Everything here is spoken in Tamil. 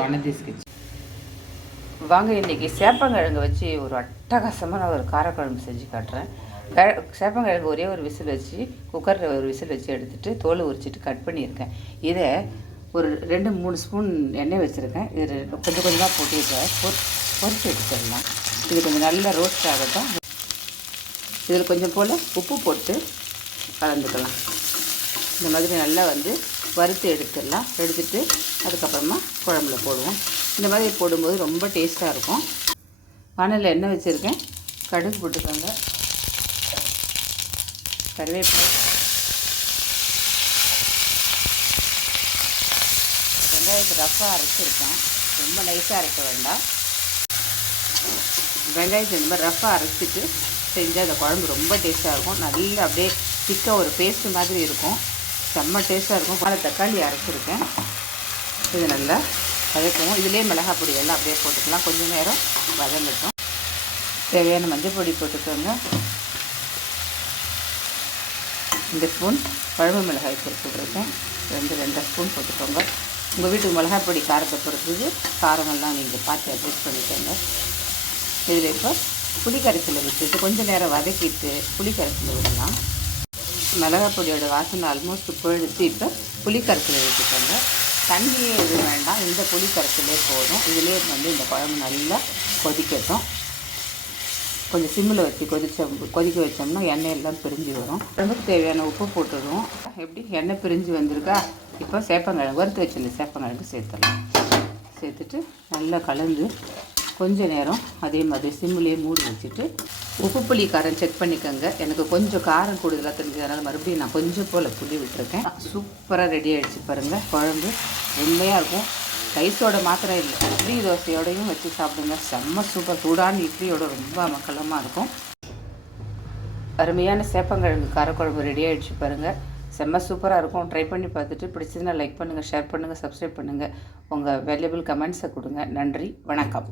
வனதீஸ் கிச்சன் வாங்க இன்றைக்கி சேப்பங்கிழங்கு வச்சு ஒரு அட்டகாசமான ஒரு காரக்குழம்பு செஞ்சு காட்டுறேன். க- சேப்பங்கிழங்கு ஒரே ஒரு விசில் வச்சு குக்கரில் ஒரு விசில் வச்சு எடுத்துகிட்டு தோல் உரிச்சிட்டு கட் பண்ணியிருக்கேன். இதை ஒரு ரெண்டு மூணு ஸ்பூன் எண்ணெய் வச்சுருக்கேன். இது கொஞ்சம் கொஞ்சமாக போட்டு பொறிச்சு பொரிச்சு எடுத்துடலாம். இது கொஞ்சம் நல்லா ரோஸ்ட் ஆகட்டும். இதில் கொஞ்சம் போல் உப்பு போட்டு கலந்துக்கலாம். இந்த மாதிரி நல்லா வந்து வறுத்து எடுத்துடலாம். எடுத்துட்டு அதுக்கப்புறமா குழம்புல போடுவோம். இந்த மாதிரி போடும்போது ரொம்ப டேஸ்ட்டாக இருக்கும். வானலில் எண்ணெய் வச்சுருக்கேன்? கடுகு போட்டுக்கோங்க. கருவேப்பிலை. வெங்காயத்தை ரஃப்பாக அரைச்சிருக்கேன். ரொம்ப நைஸாக அரைக்க வேண்டாம். வெங்காயத்தை இந்த மாதிரி ரஃப்பாக அரைச்சிட்டு செஞ்சால் அந்த குழம்பு ரொம்ப டேஸ்ட்டாக இருக்கும். நல்லா அப்படியே திக்காக ஒரு பேஸ்ட் மாதிரி இருக்கும். செம்ம டேஸ்ட்டாக இருக்கும். நாலு தக்காளி அரைச்சிருக்கேன். இது நல்லா வதக்குவோம். இதுலேயே மிளகாய் பொடி எல்லாம் அப்படியே போட்டுக்கலாம். கொஞ்சம் நேரம் வதங்கட்டும். தேவையான மஞ்சள் பொடி போட்டுக்கோங்க. ரெண்டு ஸ்பூன் குழம்பு மிளகாய் தூள் போட்டிருக்கேன். ரெண்டு ஸ்பூன் போட்டுக்கோங்க. உங்கள் வீட்டுக்கு மிளகாய் பொடி காரத்தை பொறுத்தது. காரமெல்லாம் நீங்கள் பார்த்து அட்ஜஸ்ட் பண்ணிக்கோங்க. இதில் இப்போ புளி கரைசலை விட்டுட்டு கொஞ்சம் நேரம் வதக்கிட்டு புளி கரைசலை விடலாம். மிளகா பொடியோட வாசனை ஆல்மோஸ்ட் போயிடுச்சு. இப்போ புளி கரைசலை விட்டுக்கோங்க தண்ணியே எதுவும் வேண்டாம். இந்த புளி கரைசலே போதும். இதுலேயே வந்து இந்த குழம்பு நல்லா கொதிக்கட்டும். கொஞ்சம் சிம்மில் வச்சு கொதிச்ச கொதிக்க வச்சோம்னா எண்ணெய் எல்லாம் பிரிஞ்சு வரும். குழம்புக்கு தேவையான உப்பு போட்டுடுவோம். எப்படி? எண்ணெய் பிரிஞ்சு வந்திருக்கா? இப்போ சேப்பங்கிழங்கு வறுத்து வச்சிருந்த சேப்பங்கிழங்கு சேர்த்துடலாம். சேர்த்துட்டு நல்லா கலந்து கொஞ்ச நேரம் அதே மாதிரி சிம்லேயே மூடி வச்சுட்டு உப்பு புளி காரம் செக் பண்ணிக்கோங்க. எனக்கு கொஞ்சம் காரம் கூடுதலாக தெரிஞ்சதுனால மறுபடியும் நான் கொஞ்சம் போல் புளி விட்டுருக்கேன். சூப்பராக ரெடி ஆகிடுச்சு பாருங்கள் குழம்பு உண்மையாக இருக்கும். ரைஸோட மாத்திரம் இல்லை. இட்லி தோசையோடையும் வச்சு சாப்பிடுங்க. செம்ம சூப்பர் சூடான இட்லியோட ரொம்ப மக்களமாக இருக்கும். அருமையான சேப்பங்கிழங்கு காரக்குழம்பு ரெடி ஆகிடுச்சு பாருங்கள் செம்ம சூப்பராக இருக்கும். ட்ரை பண்ணி பார்த்துட்டு பிடிச்சதுன்னா லைக் பண்ணுங்கள் ஷேர் பண்ணுங்கள் சப்ஸ்கிரைப் பண்ணுங்கள் உங்கள் வேல்யூபிள் கமெண்ட்ஸை கொடுங்க. நன்றி. வணக்கம்.